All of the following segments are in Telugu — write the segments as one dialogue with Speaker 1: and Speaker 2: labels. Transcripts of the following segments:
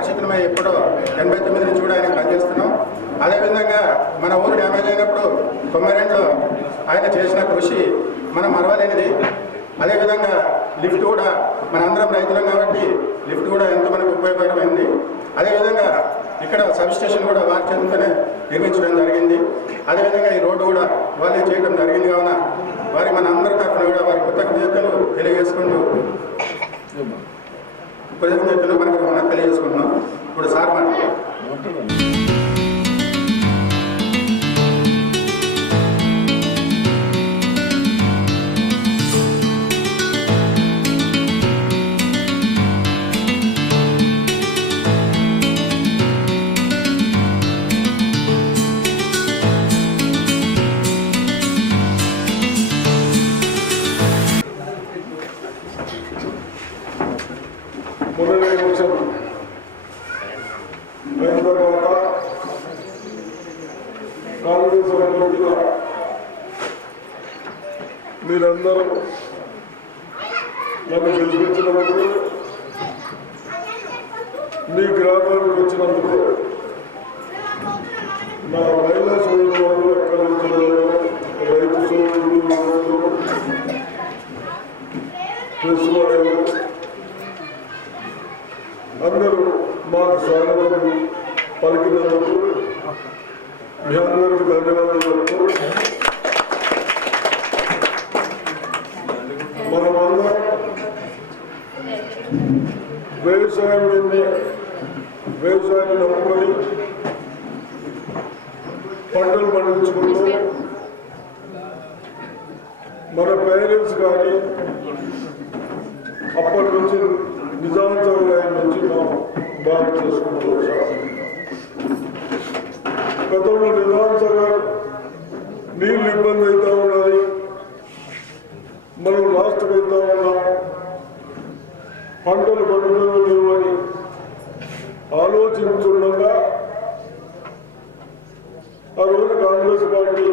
Speaker 1: ఆకర్షితమై ఎప్పుడో ఎనభై తొమ్మిది నుంచి కూడా ఆయన పనిచేస్తున్నాం. అదేవిధంగా మన ఊరు డ్యామేజ్ అయినప్పుడు తొంభై ఆయన చేసిన కృషి మనం మరవలేనిది. అదేవిధంగా లిఫ్ట్ కూడా మన అందరం రైతులం కాబట్టి లిఫ్ట్ కూడా ఎంతో మనకు ఉపయోగకరమైంది. అదేవిధంగా ఇక్కడ సబ్ స్టేషన్ కూడా వారి చేతులతోనే నిర్మించడం జరిగింది. అదేవిధంగా ఈ రోడ్డు కూడా వాళ్ళే చేయడం జరిగింది కావున వారి మన అందరి తరఫున కూడా వారి కృతజ్ఞతలు తెలియజేసుకుంటూ కృతజ్ఞతలు మనకు మనం తెలియజేసుకుంటున్నాం ఇప్పుడు సార్ మాట
Speaker 2: మీరందరూ నన్ను గెలిపించినందుకు మీ గ్రామానికి వచ్చినందుకు నా మహిళా సోదరులు కలిగించడంలో రైతు సోదరులు ప్రెస్ వాళ్ళు అందరూ మాకు స్వాగతం పలికినందుకు మీ అందరికీ ధన్యవాదాలు చెప్తూ వ్యవసాయం వ్యవసాయాన్ని నమ్ముకొని పంటలు పండించుకుంటూ మన పేరెంట్స్ కానీ అప్పటి నుంచి నిజాం నుంచి మనం బాగా చేసుకుంటూ వచ్చాము గతంలో నిజాం చౌరాయి నీళ్ళు ఇబ్బంది అవుతా ఉన్నది మనం లాస్ట్కి అవుతా ఉన్నాం పంటలు పండుగలు లేవని ఆలోచించుండగా ఆ రోజు కాంగ్రెస్ పార్టీ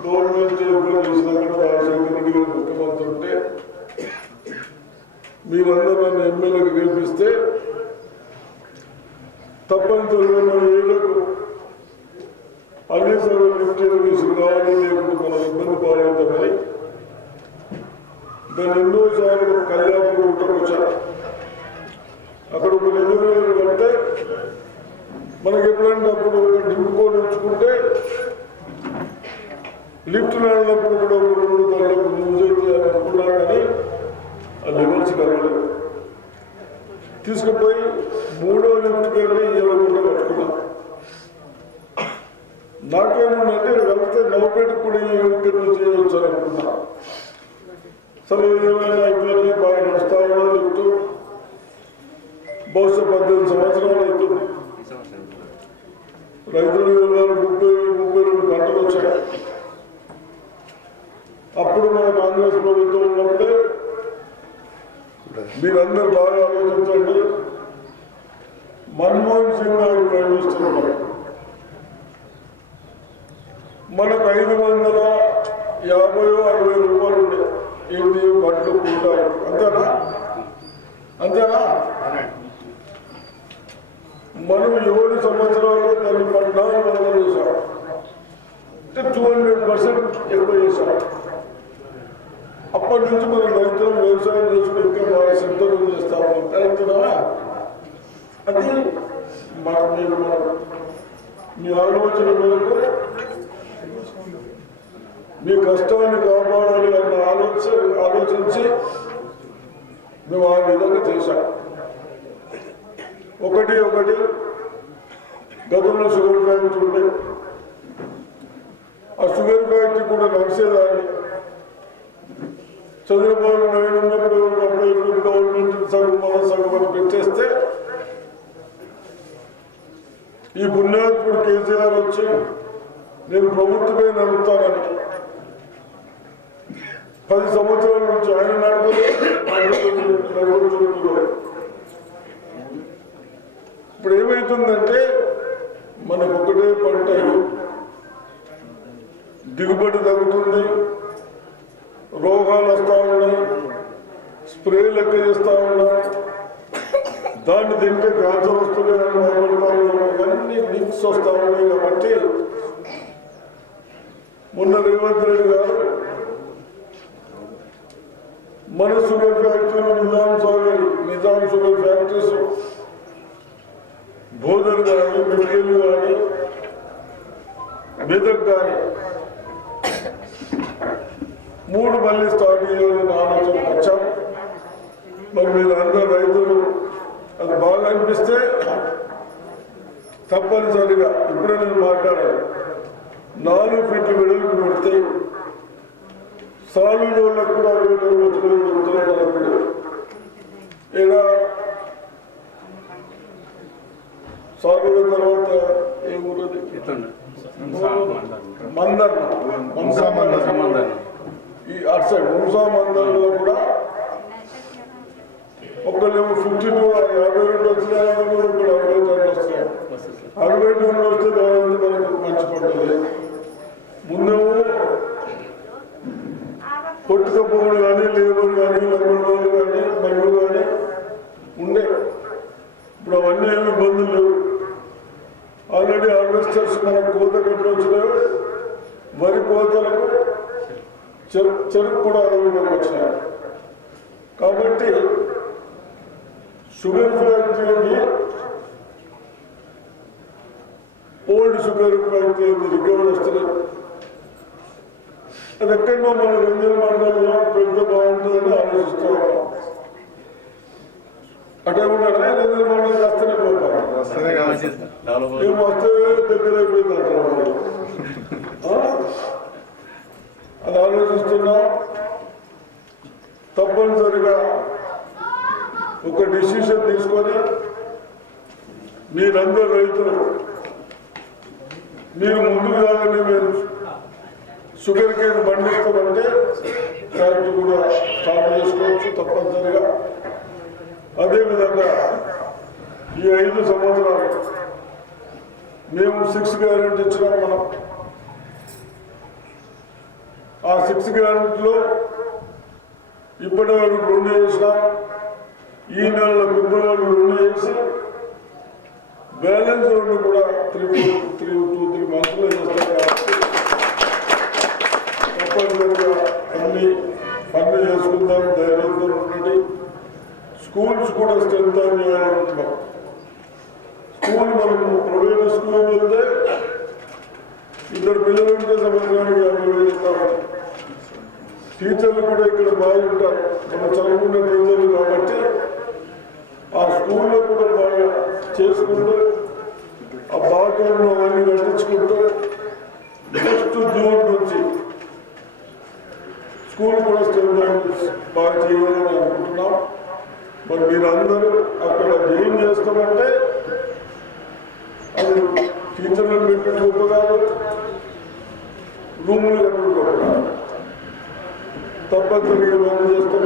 Speaker 2: గవర్నమెంట్ ఏర్పాటు చేసినాక రాజశేఖర రెడ్డి గారు ముఖ్యమంత్రి ఉంటే మీరందరూ నన్ను ఎమ్మెల్యేకి గెలిపిస్తే తప్పనిసరిగా మన ఏళ్ళకు అన్ని సర్వ లిఫ్ట్ ఇరిగేషన్ కావాలి లేకుంటే మనం ఇబ్బంది పాలవుతామని దాన్ని ఎన్నోసార్లు కళ్యాణపురం ఉంటారు వచ్చాను అక్కడ ఒక నిధులు కంటే మనకి ఎప్పుడంటే అప్పుడు దింపుకొని ఉంచుకుంటే లిఫ్ట్ వెళ్ళినప్పుడు కూడా ఒక రెండు తరలకు యూజ్ అయితే అని అనుకున్నాను కానీ ఆ లెవెల్స్ కలవలేదు తీసుకుపోయి మూడో లిఫ్ట్కి వెళ్ళి కూడా పట్టుకున్నా నాకేముందంటే వెళ్తే నవ్వుపెట్టి కూడా ఇక్కడ నుంచి చేయొచ్చు అనుకున్నా. సరే ఏమైనా అయిపోయింది బాగా నడుస్తా ఉన్నా లిఫ్ట్ బహుశా పద్దెనిమిది సంవత్సరాలు అవుతుంది. రైతులు వివరాలు ముప్పై ముప్పై రెండు గంటలు వచ్చాయి. అప్పుడు మన కాంగ్రెస్ ప్రభుత్వం ఉన్నప్పుడే మీరందరూ బాగా ఆలోచించండి. మన్మోహన్ సింగ్ గారు ప్రైమ్ మినిస్టర్ ఉన్నారు మనకు ఐదు వందల యాభై అరవై రూపాయలు ఉండే ఏంటి బట్టలు ఉంటాయి అంతేనా? అంతేనా? మనం ఏడు సంవత్సరాలు దాన్ని పద్నాలుగు వందలు చేశాం. అంటే టూ హండ్రెడ్ పర్సెంట్ ఎక్కువ చేశాం. అప్పటి నుంచి మనం రైతులు వ్యవసాయం చేసుకుంటే ఇంకా బాగా సిద్ధం చేస్తాము. కరెక్టునా అది మన మీరు మన మీ ఆలోచన మేరకు మీ కష్టాన్ని కాపాడాలి అన్న ఆలోచన ఆలోచించి మేము ఆ విధంగా చేశాం. ఒకటి ఒకటి గతంలో షుగర్ ఫ్యాక్టరీ ఉండే. ఆ షుగర్ ఫ్యాక్టరీ కూడా నడిచేదాన్ని. చంద్రబాబు నాయుడు ఉన్నప్పుడు అప్పుడు ఇప్పుడు గవర్నమెంట్ సగం మన సగం అని పెట్టేస్తే ఈ పుణ్యాత్ముడు కేసీఆర్ వచ్చి నేను ప్రభుత్వమే నడుపుతానని పది సంవత్సరాల నుంచి ఆయన నడుపుతున్నారు ఇప్పుడు ఏమవుతుందంటే మనకు ఒకటే పంట దిగుబడి తగ్గుతుంది. రోగాలు వస్తూ ఉండడం స్ప్రే లెక్క చేస్తూ ఉండడం దాన్ని తింటే క్యాన్సర్ వస్తుంది అని భయపడతారు ఇవన్నీ లింక్స్ వస్తా ఉన్నాయి కాబట్టి మొన్న రేవంత్ రెడ్డి గారు మన షుగర్ ఫ్యాక్టరీలు నిజాం సాగర్ నిజాం షుగర్ ఫ్యాక్టరీస్ భోజనం కానీ మెడికల్ కానీ మెదక్ కానీ మూడు మళ్ళీ స్టార్ట్ చేయాలని ఆలోచన వచ్చాం. మరి మీరు అందరు రైతులు అది బాగా అనిపిస్తే తప్పనిసరిగా ఇప్పుడే నేను మాట్లాడాను నాలుగు ఫీట్లు వెడల్పు పెడితే సాలు వాళ్ళకు కూడా. చెప్తున్నారు మనకు ఇలా సాగుల తర్వాత ఏ మందర్ ఈ అటు కూడా ఒకళ్ళేమో ఫిఫ్టీ టూ యాభై రెండు వచ్చినాయని కూడా ఇప్పుడు అరవై రెండు వస్తాయి. అరవై రెండు వస్తే దాని మనకు మంచి పడుతుంది ముందేమో కొట్టుకపోవడం కానీ లేబర్ కానీ లంబర్ కానీ బండ్లు కానీ ఉండే. ఇప్పుడు అవన్నీ ఏమి ఇబ్బందులు లేవు. ఆల్రెడీ హార్వెస్టర్స్ మనం కోత కట్టి వచ్చినాయి వరి కోతలకు చెరుకు చెరుకు కూడా అరవైలోకి వచ్చినాయి కాబట్టి షుగర్ ఫ్యాక్టరీకి ఓల్డ్ షుగర్ ఫ్యాక్టరీ రికవర్ వస్తున్నాయి అది ఎక్కడో మన రంజన మండలంలో పెద్ద బాగుంటుందని ఆలోచిస్తూ ఉన్నాం అటే ఉన్నారా రంజన మండలం వస్తేనే పోతాం ఏం వస్తే దగ్గర అయిపోయింది అంటారు వాళ్ళు. ఆ? అది ఆలోచిస్తున్నా తప్పనిసరిగా ఒక డిసిషన్ తీసుకొని మీరందరూ రైతులు మీరు ముందుకు రాగానే మేము షుగర్ కేన్ పండిస్తామంటే ఫ్యాక్టరీ కూడా స్టార్ట్ చేసుకోవచ్చు తప్పనిసరిగా. అదేవిధంగా ఈ ఐదు సంవత్సరాలు మేము సిక్స్ గ్యారెంటీ ఇచ్చినాం మనం. ఆ సిక్స్ గ్యారెంటీలో ఇప్పటి వరకు రెండు చేసినాం ఈ నెల ఫిబ్రవరి రెండు చేసి బ్యాలెన్స్ రెండు కూడా త్రీ త్రీ టూ త్రీ మంత్స్లో చేస్తాం కాబట్టి తప్పనిసరిగా అన్ని పనులు చేసుకుందాం ధైర్యంతో ఉండండి. స్కూల్స్ కూడా స్ట్రెంత్ చేయాలనుకుంటున్నాం స్కూల్ మనం ప్రైవేట్ స్కూల్ వెళ్తే ఇద్దరు పిల్లలు ఉంటే సంవత్సరానికి యాభై వేలు టీచర్లు కూడా ఇక్కడ బాగుంటారు మనం చదువుకున్న టీచర్లు కాబట్టి ఆ స్కూల్లో కూడా బాగా చేసుకుంటూ ఆ బాత్రూంలో అవన్నీ నటించుకుంటూ నెక్స్ట్ జూన్ నుంచి స్కూల్ కూడా స్ట్రెంత్ బాగా చేయాలని అనుకుంటున్నాం. మరి మీరందరూ అక్కడ ఏం చేస్తామంటే అది టీచర్లు పెట్టిన గొప్ప కాదు రూములు కట్టడం గొప్ప కాదు తప్పనిసరిగా మనం చేస్తాం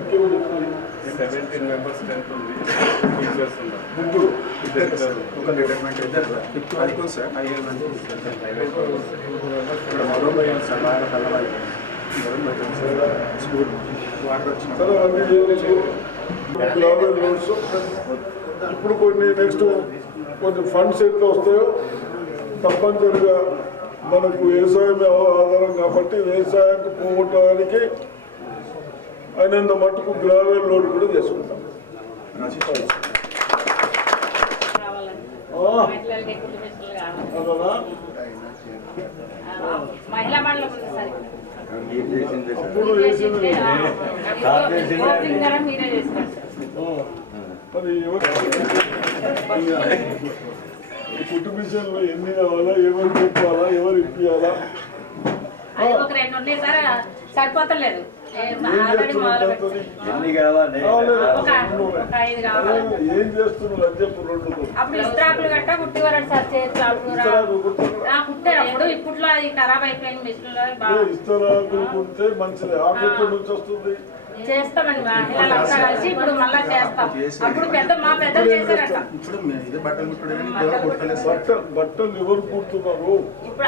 Speaker 2: ఇంకేం చెప్తుంది
Speaker 3: సెవెంటీన్ మెంబర్స్ స్ట్రెంత్ ఉంది టీచర్స్ ఉన్నారు.
Speaker 2: ముగ్గురు
Speaker 1: ఒక రిటైర్మెంట్ ఫిఫ్త్ వరకు సార్ పదిహేను మంది ఇక్కడ మరో సార్ బాగా కలవాలి స్కూల్ వాటర్ వచ్చిన
Speaker 2: ఇప్పుడు కొన్ని నెక్స్ట్ కొంచెం ఫండ్స్ ఎట్లా వస్తాయో తప్పనిసరిగా మనకు వ్యవసాయం ఆధారం కాబట్టి వ్యవసాయానికి పోగొట్టడానికి అయినంత మట్టుకు గ్రావెల్ లోడ్ కూడా చేసుకుంటాం. అప్పుడు వేసింది
Speaker 4: మరి
Speaker 2: ఎవరు? ఈ కుటుంబిషన్లో ఎన్ని కావాలా ఎవరు చెప్పాలా ఎవరు ఇప్పియాలా?
Speaker 4: అది ఒక రెండు ఉన్నాయి సార్ సరిపోతలేదు.
Speaker 2: ఏం చేస్తున్నారు అని చెప్పు రెండు
Speaker 4: అప్పుడు ఇస్త్రాకులు గట్ట కుట్టేవారండి సార్ చేతులు
Speaker 2: కుట్టారు.
Speaker 4: ఇప్పట్లో అది ఖరాబ్ అయిపోయింది మిషన్లో బాగా.
Speaker 2: ఇస్తరాకులు కుడితే మంచిది. ఎక్కడి నుంచి వస్తుంది.
Speaker 4: చేస్తామండి మహిళలు అంతా కలిసి ఇప్పుడు మళ్ళా చేస్తాం. అప్పుడు పెద్ద మా పెద్దలు చేశారట.
Speaker 1: ఇప్పుడు బట్టలు
Speaker 2: ఎవరు కుడుతున్నారు.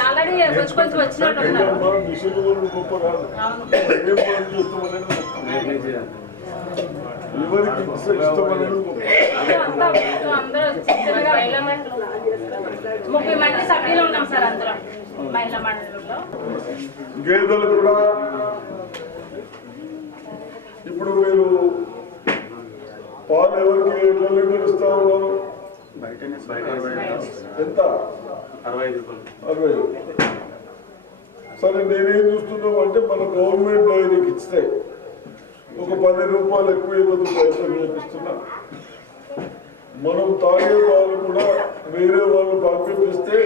Speaker 4: ఆల్రెడీ కొంచెం వచ్చినట్టు
Speaker 2: మిషన్ గొప్ప కాదు. ఏం చేస్తామనేది. ఎవరికి ఇష్టమనేది
Speaker 4: అందరూ ముప్పై మంది సభ్యులు ఉన్నాం సార్ అందులో. మహిళా మండలిలో.
Speaker 2: గేదెలు కూడా ఇప్పుడు మీరు పాలు ఎవరికి ఎట్లా లీటర్ ఇస్తా ఉన్నారు ఎంత?
Speaker 3: అరవై
Speaker 2: అరవై సరే నేనేం చూస్తున్నాం అంటే మన గవర్నమెంట్ డైరీకి ఇస్తే ఒక పది రూపాయలు ఎక్కువ ఇవ్వదు ప్రయత్నం చేపిస్తున్నా మనం తాగే పాలు కూడా వేరే వాళ్ళు పంపిస్తే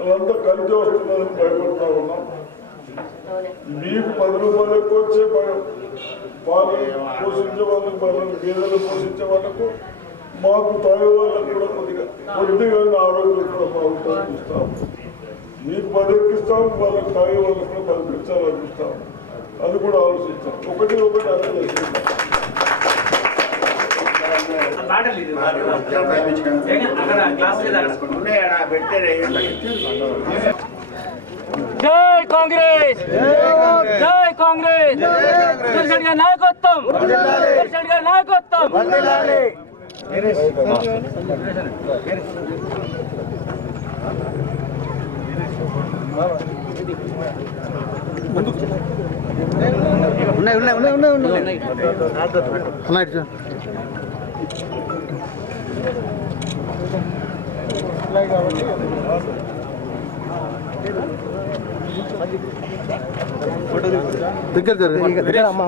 Speaker 2: అదంతా కలిసి వస్తున్నదని భయపడతా ఉన్నాం. మీకు పది రూపాయలు ఎక్కువ వచ్చే పాలు పోషించే వాళ్ళకు పాలను గేదెలు పోషించే వాళ్ళకు మాకు తాగే వాళ్ళకు కూడా కొద్దిగా. కొద్దిగా ఆరోగ్యం కూడా బాగుంటుంది చూస్తాం. మీకు పది ఎక్కిస్తాం వాళ్ళకి తాగే వాళ్ళకు కూడా పది పెంచాలనిపిస్తాం అది కూడా ఆలోచిస్తాం ఒకటి ఒకటి అర్థం చేసుకుంటాం
Speaker 5: జై కాంగ్రెస్ జై కాంగ్రెస్ కిషన్ గారి నాయకత్వం కిషన్ గారి నాయకత్వం
Speaker 6: ఉన్నాయి ఉన్నాయి ఉన్నాయి ఉన్నాయి ఉన్నాయి అన్న ఇటు చూడు. దగ్గర. దగ్గర అమ్మ.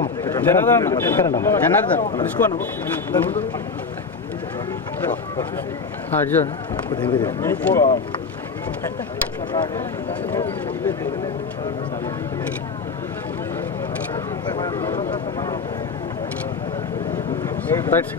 Speaker 6: జనార్దన్ తీసుకోను.
Speaker 2: మీకు
Speaker 6: రైట్